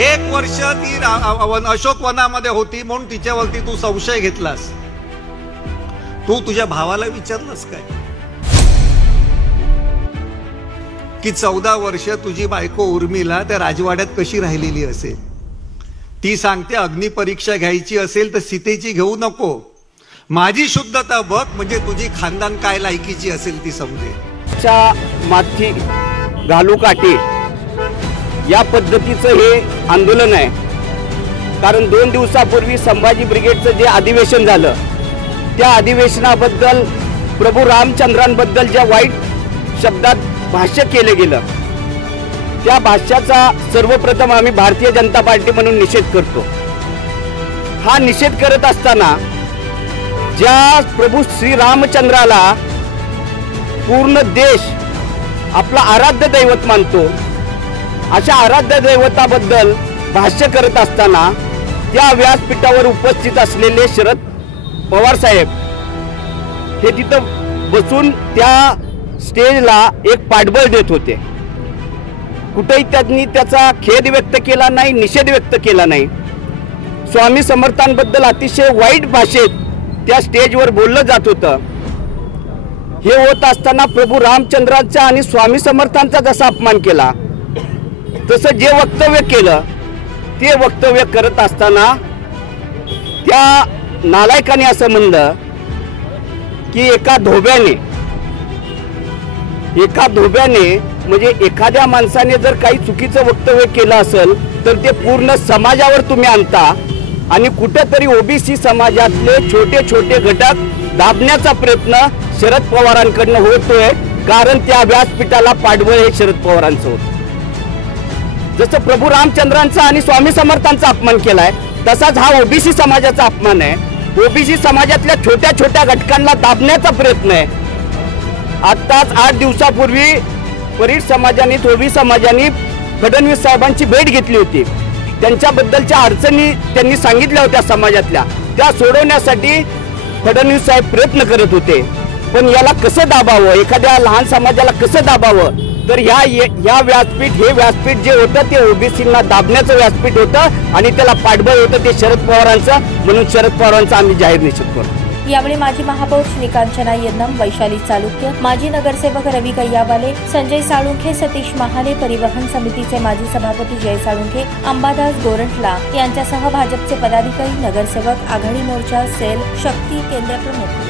1 वर्ष ती अशोक वनामध्ये होती म्हणून तिच्यावरती तू संशय घेतलास। तू तुझ्या भावाला विचारलंस काय की 14 वर्ष तुझी बायको उर्मिला त्या राजवाड्यात कशी राहिलेली असेल? ती सांगते अग्निपरीक्षा घ्यायची असेल तर सीतेची घेऊ नको, माझी शुद्धता बघ, म्हणजे तुझी खानदान काय लायकीची असेल ती समजेल। माथी घालू काटे या पद्धतीचं हे आंदोलन आहे। कारण 2 दिवसापूर्वी संभाजी ब्रिगेडचं जे अधिवेशन झालं त्या अधिवेशनाबद्दल प्रभू रामचंद्रांबद्दल ज्या वाईट शब्दात भाष्य केलं गेलं त्या भाष्याचा सर्वप्रथम आम्ही भारतीय जनता पार्टी म्हणून निषेध करतो। हा निषेध करत असताना ज्या प्रभू श्री रामचंद्राला पूर्ण देश आपला आराध्य दैवत मानतो अशा आराध्य दैवताबद्दल भाष्य करत असताना त्या व्यासपीठावर उपस्थित असलेले शरद पवार साहेब हे तिथं बसून त्या स्टेजला एक पाठबळ देत होते। कुठेही त्यांनी त्याचा खेद व्यक्त केला नाही, निषेध व्यक्त केला नाही। स्वामी समर्थांबद्दल अतिशय वाईट भाषेत त्या स्टेजवर बोललं जात होतं। हे होत असताना प्रभू रामचंद्रांचा आणि स्वामी समर्थांचा जसा अपमान केला तसं जे वक्तव्य केलं ते वक्तव्य करत असताना त्या नालायकाने असं म्हणलं की एका धोब्याने म्हणजे एखाद्या माणसाने जर काही चुकीचं वक्तव्य केलं असेल तर ते पूर्ण समाजावर तुम्ही आणता आणि कुठेतरी ओबीसी समाजातले छोटे छोटे घटक दाबण्याचा प्रयत्न शरद पवारांकडनं होतोय। कारण त्या व्यासपीठाला पाठबळ हे शरद पवारांचं होतं। जसं प्रभू रामचंद्रांचा आणि स्वामी समर्थांचा अपमान केलाय तसाच हा ओबीसी समाजाचा अपमान आहे। ओबीसी समाजातल्या छोट्या छोट्या घटकांना दाबण्याचा प्रयत्न आहे। आत्ताच 8 दिवसापूर्वी परीड समाजाने ओबीसी समाजाने फडणवीस साहेबांची भेट घेतली होती। त्यांच्याबद्दलच्या अडचणी त्यांनी सांगितल्या होत्या समाजातल्या, त्या सोडवण्यासाठी फडणवीस साहेब प्रयत्न करत होते। पण याला कसं दाबावं, एखाद्या लहान समाजाला कसं दाबावं, तर ह्या व्यासपीठ हे व्यासपीठ जे होतं ते ओबीसींना दाबण्याचं व्यासपीठ होतं आणि त्याला पाठबळ होतं ते शरद पवारांचं। म्हणून शरद पवारांचा आम्ही जाहीर निषेध करतो। यावेळी माजी महापौर श्रीकांचना यन्नम, वैशाली चालुक्य, माजी नगरसेवक रवी कैयावाले, संजय साळुंखे, सतीश महाले, परिवहन समितीचे माजी सभापती जय साळुंखे, अंबादास गोरंटला यांच्यासह भाजपचे पदाधिकारी, नगरसेवक, आघाडी मोर्चा, सेल, शक्ती केंद्र प्रमुख